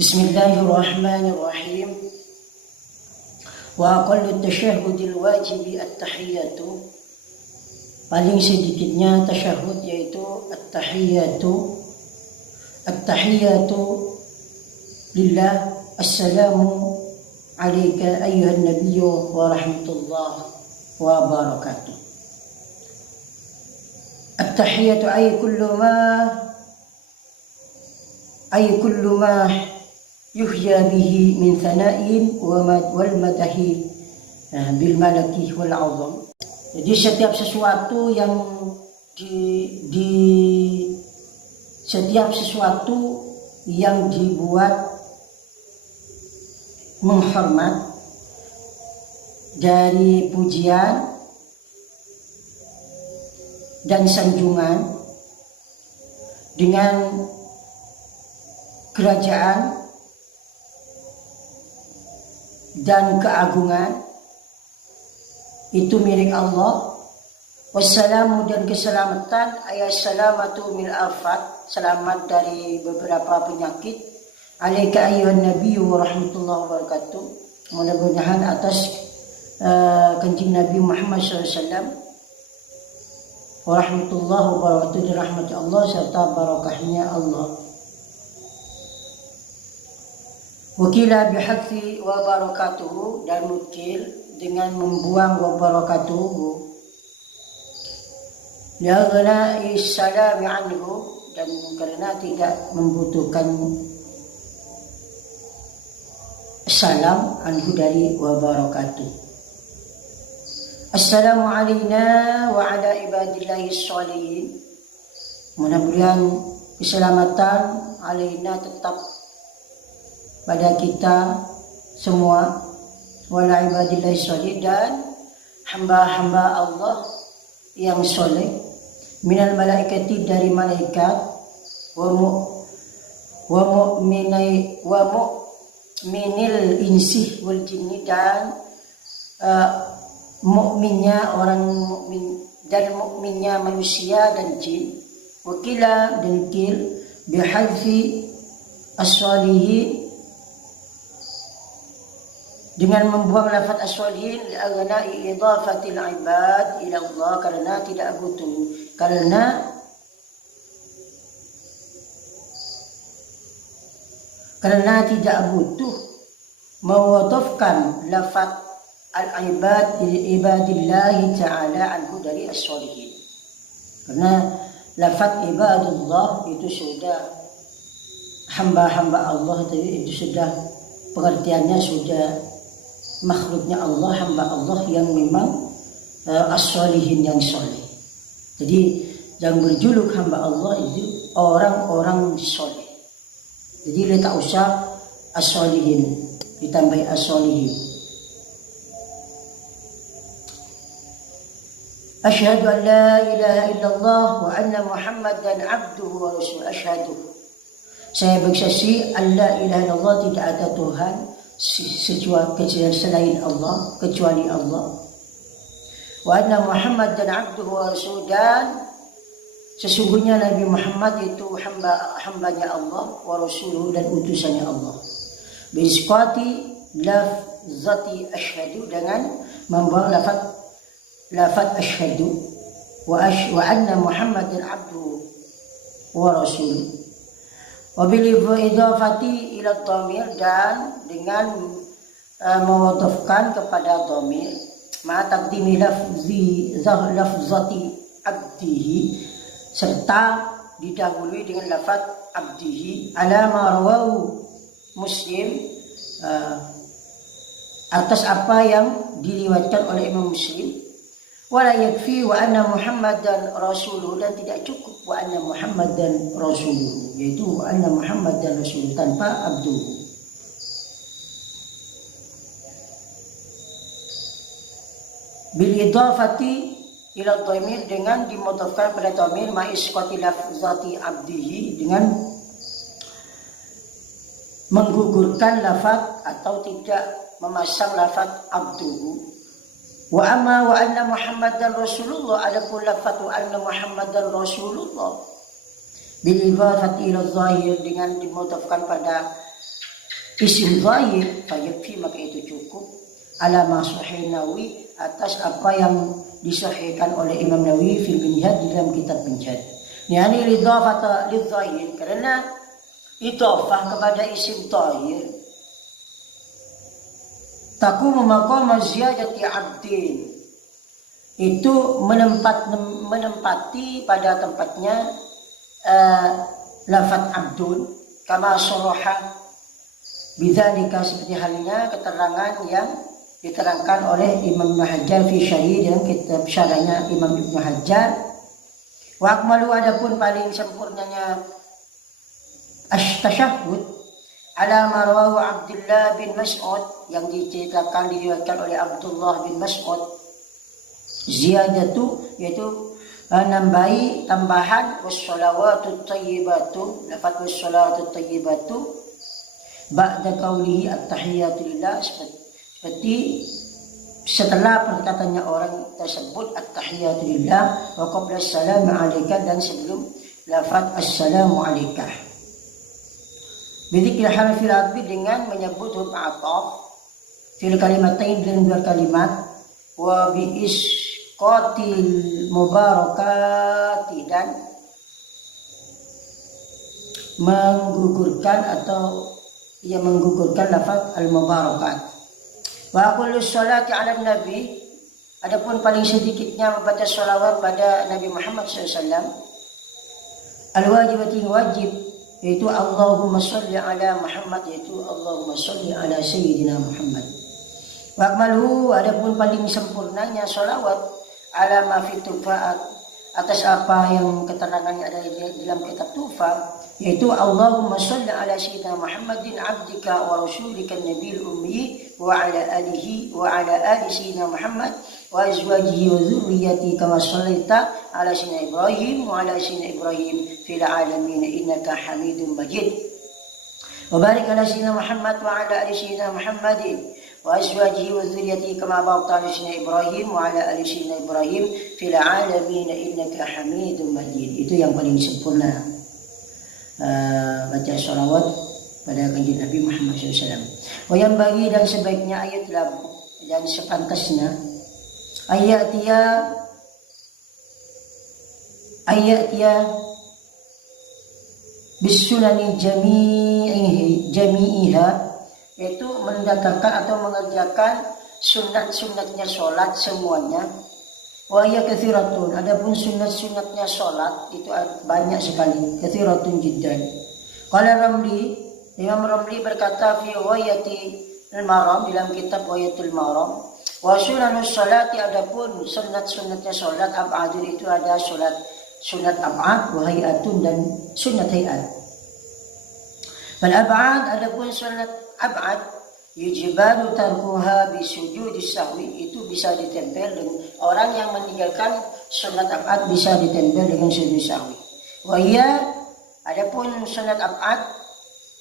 Bismillahirrahmanirrahim. Wa aqallu tasyahhudil wajibi at-tahiyyatu. Paling sedikitnya tasyahud yaitu at-tahiyyatu. At-tahiyyatu lillah. Assalamu alayka ayyuhan nabiyyu wa rahmatullah wa barakatuh. At-tahiyyatu ay kullu ma yuhya bihi min thana'in wal madahi bil malaki wal azam. Jadi setiap sesuatu yang setiap sesuatu yang dibuat menghormat dari pujian dan sanjungan dengan kerajaan dan keagungan itu milik Allah. Wassalamu dan keselamatan ayat salamatu mil afat, selamat dari beberapa penyakit. Alaika ayyuhan nabiyyu wa rahmatullahi wa barakatuh. Mudah-mudahan atas kanjeng Nabi Muhammad SAW wa rahmatullahi wa barakatuh, dan rahmat Allah serta barakahnya Allah. Wakila bihadfi wa barakatuhu, dan mukil dengan membuang wa barakatuhu. Li'aghnai salami anhu, dan karena tidak membutuhkan salam anhu dari wa barakatuh. Assalamu alayna wa ala ibadillahi sholihin. Mudah-mudahan keselamatan alayna tetap pada kita semua, wala ibadillahi sholihin, dan hamba-hamba Allah yang soleh, minal malaikati dari malaikat, wa mu'minil insih wal jinni, dan mukminnya orang mukmin dan mukminnya manusia dan jin. Wakila dan kil bihadfi as-sholihin, dengan membuang lafaz as-sholihin, li'aghnai idhafatil ibad ila Allah, karena tidak butuh, karena tidak butuh mewadhafkan lafaz al-ibad ibadillahi ta'ala anhu dari as-sholihin. Karena lafaz ibadullah itu sudah hamba-hamba Allah, itu sudah pengertiannya sudah makhluknya Allah, hamba Allah yang memang as-sholihin, yang soleh. Jadi yang berjuluk hamba Allah itu orang-orang soleh. Jadi tak usah as-sholihin, ditambah as-sholihin. Asyhadu an la ilaha illallah wa anna Muhammadan abduhu wa rasuluh. Asyhadu, saya bersaksi, an la ilaha illallah, tidak ada Tuhan selain Allah, kecuali Allah. Wa anna Muhammad dan abduhu wa rasul, dan sesungguhnya Nabi Muhammad itu hambanya Allah, wa rasuluhu, dan utusannya Allah. Bisqati lafzati asyhadu, dengan membawa lafaz asyhadu, wa anna Muhammad dan abduhu wa rasuluhu. Wabil idhafati ila dhamir, dan dengan mewadhafkan kepada dhamir, ma taqdimi lafzati abdihi, serta didahului dengan lafaz abdihi, ala ma rawahu Muslim, atas apa yang diriwayatkan oleh Imam Muslim. Wala yakfi wa anna Muhammadan rasuluhu, dan tidak cukup wa anna Muhammadan rasuluhu, yaitu wa anna Muhammadan rasuluhu tanpa abduhu. Bil idhafati ila dhamir, dengan dimudhafkan pada dhamir, ma isqati lafzati abdihi, dengan menggugurkan lafaz atau tidak memasang lafaz abduhu. Wa amma wa anna Muhammadan Rasulullah, adapun lafaz wa anna Muhammadan Rasulullah bil idhafati ila zahir, dengan dimudhafkan pada isim zahir fayakfi, maka itu cukup. Ala ma sahih Nawawi, atas apa yang disahihkan oleh Imam Nawawi fil Minhaj, di dalam kitab Minhaj. Yani lidhafata lidzahir, karena idhafah kepada isim zahir taqumu maqama ziyadati abdin, itu menempati pada tempatnya lafaz abdun, kama saraha bidzalika, seperti halnya keterangan yang diterangkan oleh Imam Ibnu Hajar fi Syarih, dalam kitab syarahnya Imam Ibnu Hajar. Wa akmalu, adapun paling sempurnanya tasyahhud ala ma rawahu Abdullah bin Mas'ud, yang diriwayatkan oleh Abdullah bin Mas'ud, ziyadatu, yaitu nambahi tambahan wassalawatut thayyibatu, lafaz wassalawatut thayyibatu ba'da qaulihi at-tahiyatu lillah, seperti setelah perkataannya orang tersebut at-tahiyatu lillah wa qabla assalamu alayka, dan sebelum lafaz assalamu alayka. Bidzikri harfil atfi, dengan menyebut huruf ataf fil kalimatain, dengan dua kalimat, wa bi isqatil mubarakati, dan menggugurkan atau ia menggugurkan lafaz al-mubarakat. Wa kullu sholati ala nabi, adapun paling sedikitnya membaca sholawat pada Nabi Muhammad SAW, al-wajibati, wajib, yaitu Allahumma sholli ala Muhammad, yaitu Allahumma sholli ala Sayyidina Muhammad. Wa akmaluhu, adapun paling sempurnanya sholawat ala ma fi tufa, atas apa yang keterangannya ada di dalam kitab Tufa, yaitu Allahumma sholli ala Sayyidina Muhammadin abdika wa rasulika nabiyil ummi wa ala alihi wa ala ali Sayyidina Muhammad wa azwajihi wa dzurriyyatihi kama shallaita ala Sayyidina Ibrahim wa ala Sayyidina Ibrahim fil alamin innaka Hamidum Majid. Wa barik ala Sayyidina Muhammad wa ala ali Sayyidina Muhammadin wa azwajihi wa dzurriyyatihi kama barakta ala Sayyidina Ibrahim wa ala ali Sayyidina Ibrahim fil alamin innaka Hamidum Majid. Itu yang paling sempurna baca sholawat pada kanjeng Nabi Muhammad SAW. Wa yang bagi, dan sebaiknya ayat lagu, dan sepantasnya ayat-tia bisunani jami'iha, yaitu mendatangkan atau mengerjakan sunat-sunatnya sholat semuanya. Wa ya katsiratun, adapun sunat-sunatnya sholat itu banyak sekali, katsiratun jiddan. Qala Ramli, Imam Ramli berkata fi Ghayatil Maram, dalam kitab Ghayatul Maram, wa sunanus sholati, adapun sunat-sunatnya sholat ab'adun, itu ada sunat ab'ad, wa hayatun, dan sunat hayat. Fal ab'ad, adapun sunat ab'ad, yujibaru tarkuha bisujudis sahwi, itu bisa ditempel dengan orang yang meninggalkan sunat ab'ad, bisa ditempel dengan sujud sahwi. Wa iya, adapun sunat ab'ad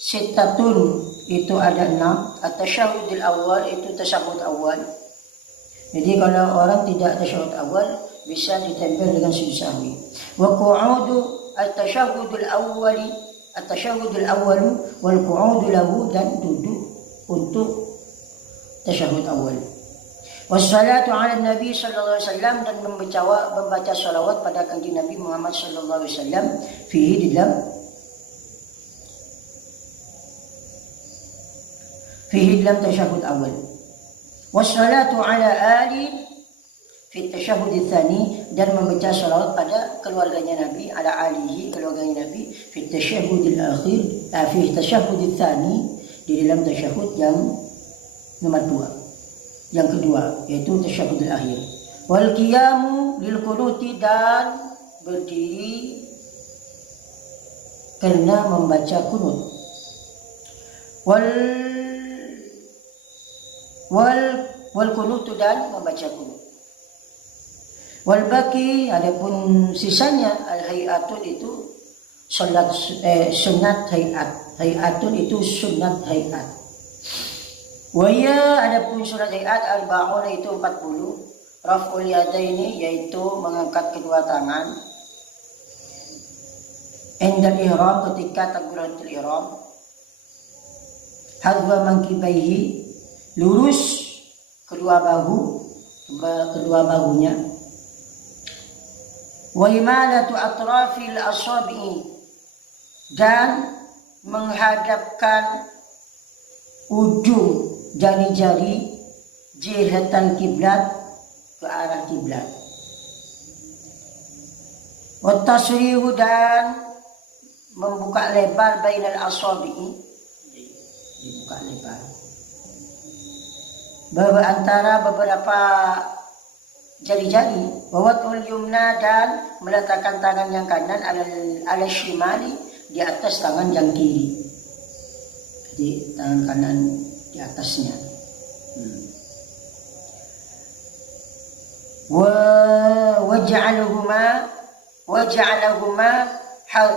sittatun, itu ada 6. At-tasyahudul awal, itu tasyahud awal. Jadi kalau orang tidak tasyahud awal, bisa ditempel dengan sujud sahwi. Wa qu'udu at-tasyahudul awwali, at-tasyahudul awwalu wal qu'udu lahu, dan duduk untuk tasyahud awal. Wassalatu ala Nabi sallallahu alaihi wasallam, dan membaca salawat pada kanjeng Nabi Muhammad sallallahu alaihi wasallam fihi, dalam tasyahud awal. Wassalatu ala ali fi tasyahud tsani, dan membaca salawat pada keluarganya Nabi, ala alihi, keluarganya Nabi, fi tasyahud al-akhir, fi tasyahud tsani, di dalam tasyahud yang nomor 2, yang kedua, yaitu tasyahud al-akhir. Wal qiyamu lil qunuti, dan berdiri karena membaca kunut. Wal kunutu, dan membaca kunut. Wal baki, adapun sisanya al hayatun, itu sunat hayat. Hayatun itu sunat hayat. Wa ya, adapun sunat hayat al-ba'un, itu 40. Raf'ul yadaini, yaitu mengangkat kedua tangan. Indal ihram, ketika takbiratul ihram. hadwa mankibaihi, lurus kedua bahunya. Wa imalatu atrafil asabi'i, dan menghadapkan ujung jari-jari jihatan kiblat, ke arah kiblat. Wa tasrihu, dan membuka lebar bainal asabi'i, dibuka lebar antara beberapa jari-jari. Wawatul yumna, dan meletakkan tangan yang kanan ala shimali, di atas tangan yang kiri. Jadi tangan kanan di atasnya. Waja'alahuma hal.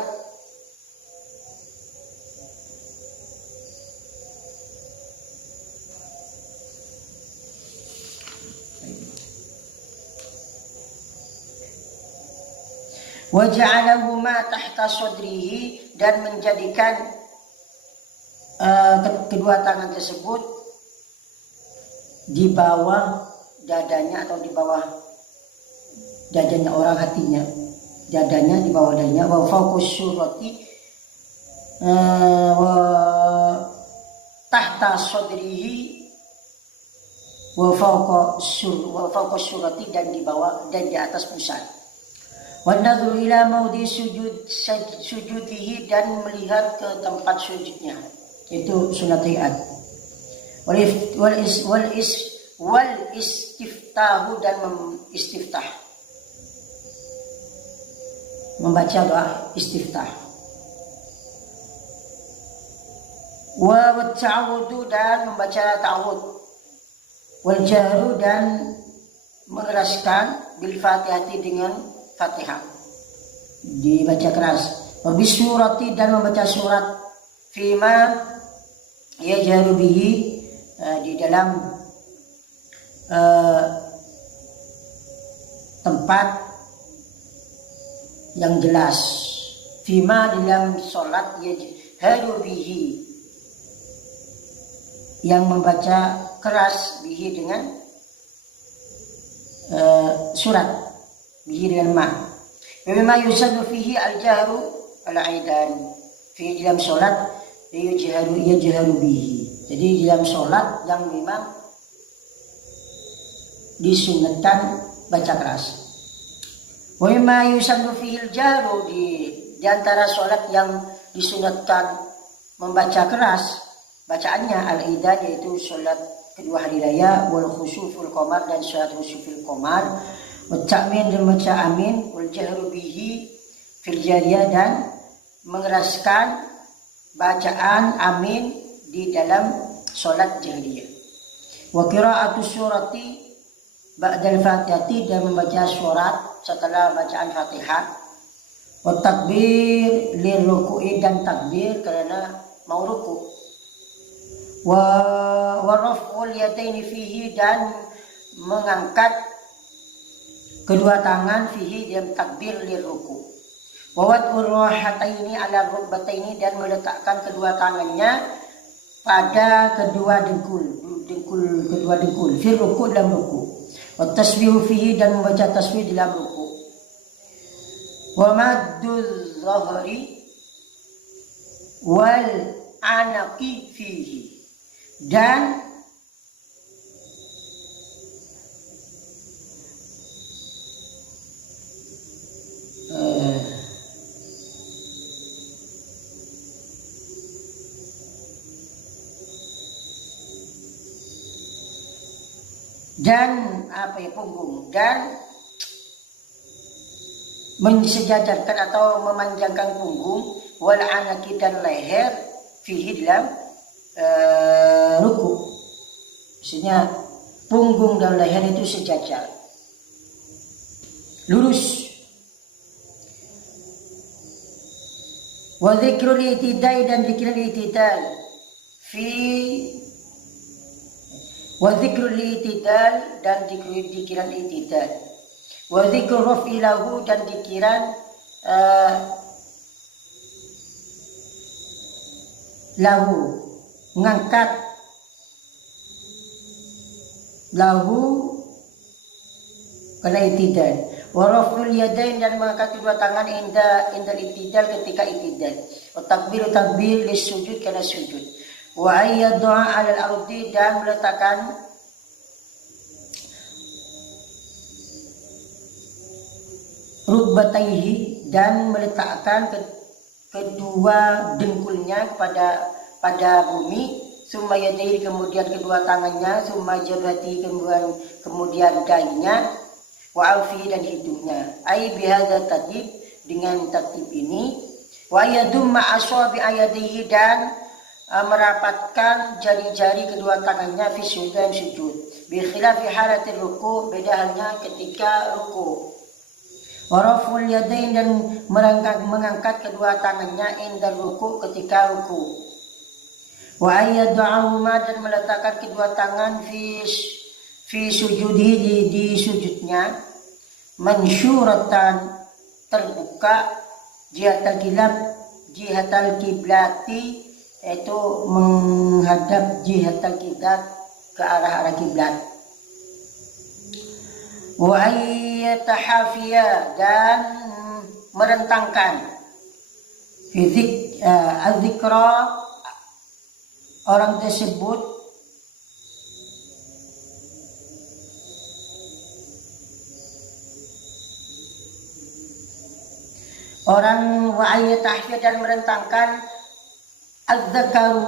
Waja'alahuma tahta sadrihi, dan menjadikan kedua tangan tersebut di bawah dadanya, atau di bawah dadanya orang, hatinya, dadanya di bawah dadanya. Wa fawqas surati wa tahta sadrihi wa fawqas surati, dan di bawah dan di atas pusat. Wa nadhuru ila maudi sujudihi, dan melihat ke tempat sujudnya, itu sunat hayat. Wal istiftahu, dan istiftah, membaca doa istiftah. Wa ta'awudu, dan membaca ta'awud. Wal jahru, dan mengeraskan bil fatihati, dengan Fatihah dibaca keras. Wa bisurati, dan membaca surat fima yajharu bihi, di dalam tempat yang jelas. Fima, dalam sholat, yajharu bihi, yang membaca keras, bihi dengan surat, bihi dengan ma. Bima yusannu fihi al-jahru al-aidan, fi, dalam sholat yajharu bihi. Jadi dalam sholat yang memang disunatkan baca keras. Wa mimma yusannu fihi al-jahru, di antara sholat yang disunatkan membaca keras bacaannya al-aidan, yaitu sholat kedua hari raya, wal khusuful qamar, dan sholat khusuful qamar, wa ta'min, dan baca amin, wal jahru bihi fil jariyah, dan mengeraskan bacaan amin di dalam sholat jahriyah. Wa qira'atu surati ba'dal fatihati, dan membaca surat setelah bacaan Fatihah. Wa takbir lil ruku'i, dan takbir karena mau ruku'. Wa raf'ul yadaini fihi, dan mengangkat kedua tangan fihi, dalam takbir lil ruku'. Wa wad'ur rahataini ala rukbataini, dan meletakkan kedua tangannya pada kedua dengkul fil ruku', dalam ruku'. Wa tasbihu fihi, dan membaca tasbih dalam ruku'. Wa madduz zahri wal anaqi fihi, dan punggung, dan mensejajarkan atau memanjangkan punggung, wal anaqi, dan leher fihi, dalam ruku'. Maksudnya punggung dan leher itu sejajar, lurus. Wa dzikrul i'tidal, dan dzikrul i'tidal wa dzikrul i'tidal, dan dzikiran i'tidal. Wa dzikru raf'i lahu, dan dzikiran lahu, mengangkat lahu karena itidal, wa raf'ul yadain dan mengangkat kedua tangan indal itidal ketika itidal, wa takbir lis sujud karena sujud, wa ayyad'a 'alal ardi dan meletakkan rukbataihi dan meletakkan kedua dengkulnya pada bumi, summa yadaihi kemudian kedua tangannya, summa jabhati kemudian dahinya, wa alfihi dan hidungnya. Ai bihadza tartib, dengan tertib ini, wa yadumma asabi ayadihi dan merapatkan jari-jari kedua tangannya fi sujud, bi khilafi halatil ruku, beda halnya ketika ruku. Waraful yadain dan mengangkat kedua tangannya indal ruku ketika ruku. Wa ayyad'ahuma dan meletakkan kedua tangan fi sujudi di sujudnya, mansyuratan terbuka, jihatal kiblati yaitu menghadap jihatal kiblat ke arah kiblat. Wa ayyatahafiya dan merentangkan fizik azikra orang tersebut orang wa ayyatahafiya dan merentangkan az-zakaru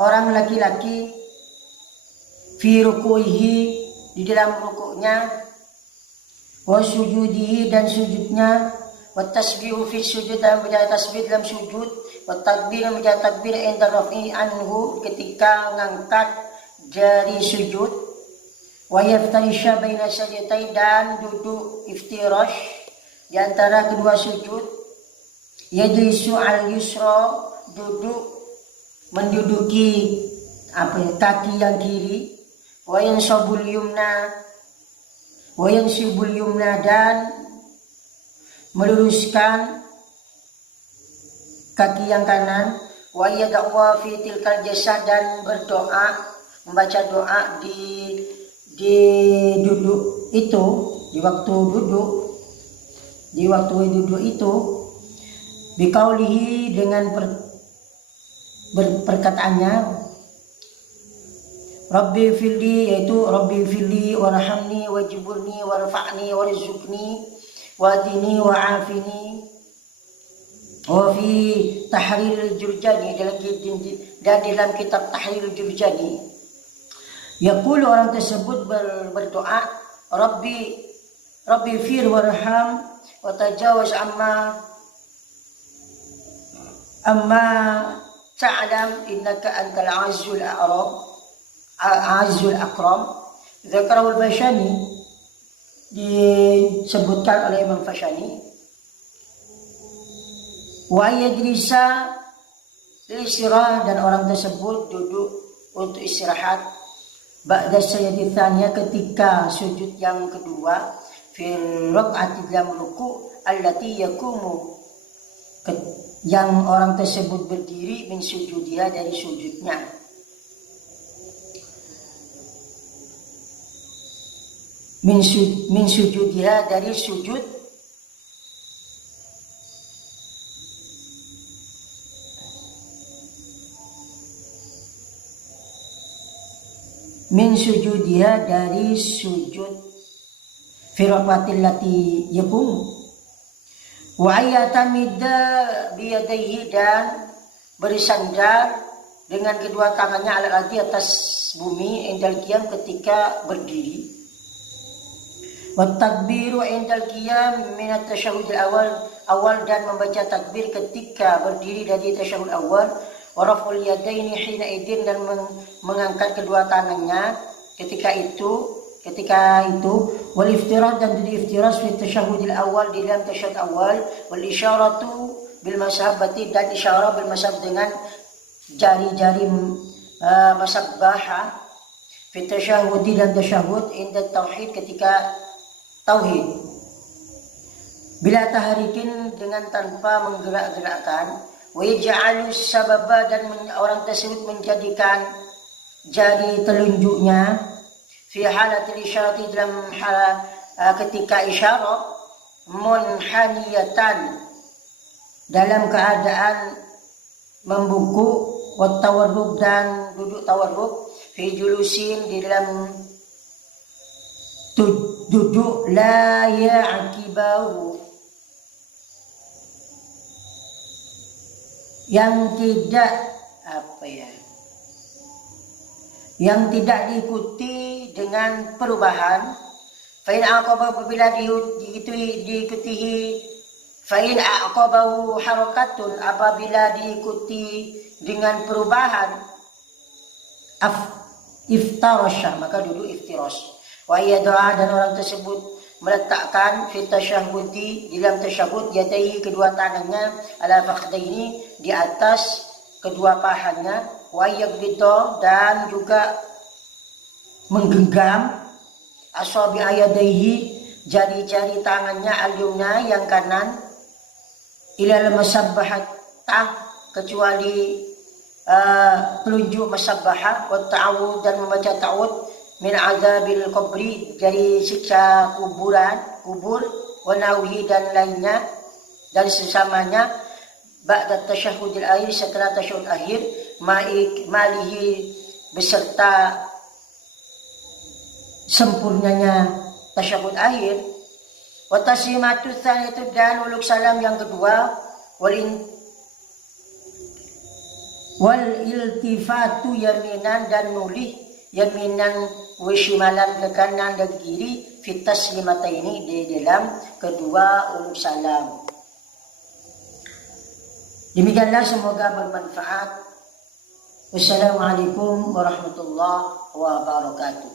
orang laki-laki fi ruku'ihi di dalam rukuknya, wa sujudihi dan sujudnya, wa tasbihu fi sujud dan menjadi tasbih dalam sujud, wa takbir menjadi takbir inda rafi anhu ketika mengangkat dari sujud, wa yaftarisha baina sajdatain dan duduk iftirash di antara kedua sujud, yajlisu al yusra duduk menduduki kaki yang kiri, wa yansibul yumna dan meluruskan kaki yang kanan, wa yad'u fi tilkal jasad dan berdoa membaca doa di duduk itu, di waktu duduk itu biqaulihi dengan perkataannya Rabbi filli, yaitu Rabbi filli warhamni wajburni warfa'ni warzuqni wadini wa'afini, wa fi tahrir jurjani dan dalam kitab tahrir jurjani yaqulu orang tersebut berdoa Rabbi fir warham wa tajawaz amma ta'lam innaka antal azul akram. Zakarul Fashani, disebutkan oleh Imam Fashani, wa yajlisa lisirah dan orang tersebut duduk untuk istirahat ba'da sayyidil tsaniyah ketika sujud yang kedua, fil raq'ati dalam ruku allati yakumu yang orang tersebut berdiri min sujudiha dari sujudnya. Min sujudiha dari sujud dari sujud firaqatil lati yakum, wa ayatamidda biyadaihi dan bersandar dengan kedua tangannya ala ardi atas bumi indal qiyam ketika berdiri, wa takbiru indal qiyam min at-tasyahhud awal dan membaca takbir ketika berdiri dari tasyahud awal, wa raf'ul yadaini hina idin dan mengangkat kedua tangannya ketika itu, wal iftirad dan iftiras fi tasyahhud awal di dalam tasyahud awal, wal isyaratu bil mashabati dan isyarah bil mashab dengan jari-jari masabbaha fi tasyahhud dan tasyahud inda tauhid ketika tauhid, bila tahrikin dengan tanpa menggerak-gerakkan, wa yaj'alu sababa, dan orang tersebut menjadikan jari telunjuknya fi halatil isyarati, dalam ketika isyarat, munhaniyatan, dalam keadaan membuku, wa tawarruk, dan duduk tawarruk, fi julusin, di dalam duduk, la ya'qibahu, yang tidak yang tidak diikuti dengan perubahan. Fa'in aqaba, apabila diikuti fa'in aqabahu harakatun, apabila diikuti dengan perubahan, iftarasha, maka duduk iftiras. Wa yada'a, dan orang tersebut meletakkan fi tasyahhudi, di dalam tasyahud, yadaihi, kedua tangannya, ala fakhdaini, di atas kedua pahannya, wa yaqbidha, dan juga menggenggam, asabi yadaihi, jari-jari tangannya, al-yumna, yang kanan, ila al-masabbahatah, kecuali telunjuk masabbahah, wa ta'awud, dan membaca ta'awud, min azabil qabri, dari siksa kubur, wa nauhi, dan lainnya, dan sesamanya, ba'da tasyahudil akhir, setelah tasyahud akhir, malihi, beserta sempurnanya tasyahud akhir, wa taslimatu tsaniyatu, dan uluk salam yang kedua, wal iltifatu yaminan, dan nulih yaminan wa shimalan, ke kanan dan kiri, fi taslimataini, di dalam kedua uluk salam. Demikianlah, semoga bermanfaat. Wassalamualaikum warahmatullahi wabarakatuh.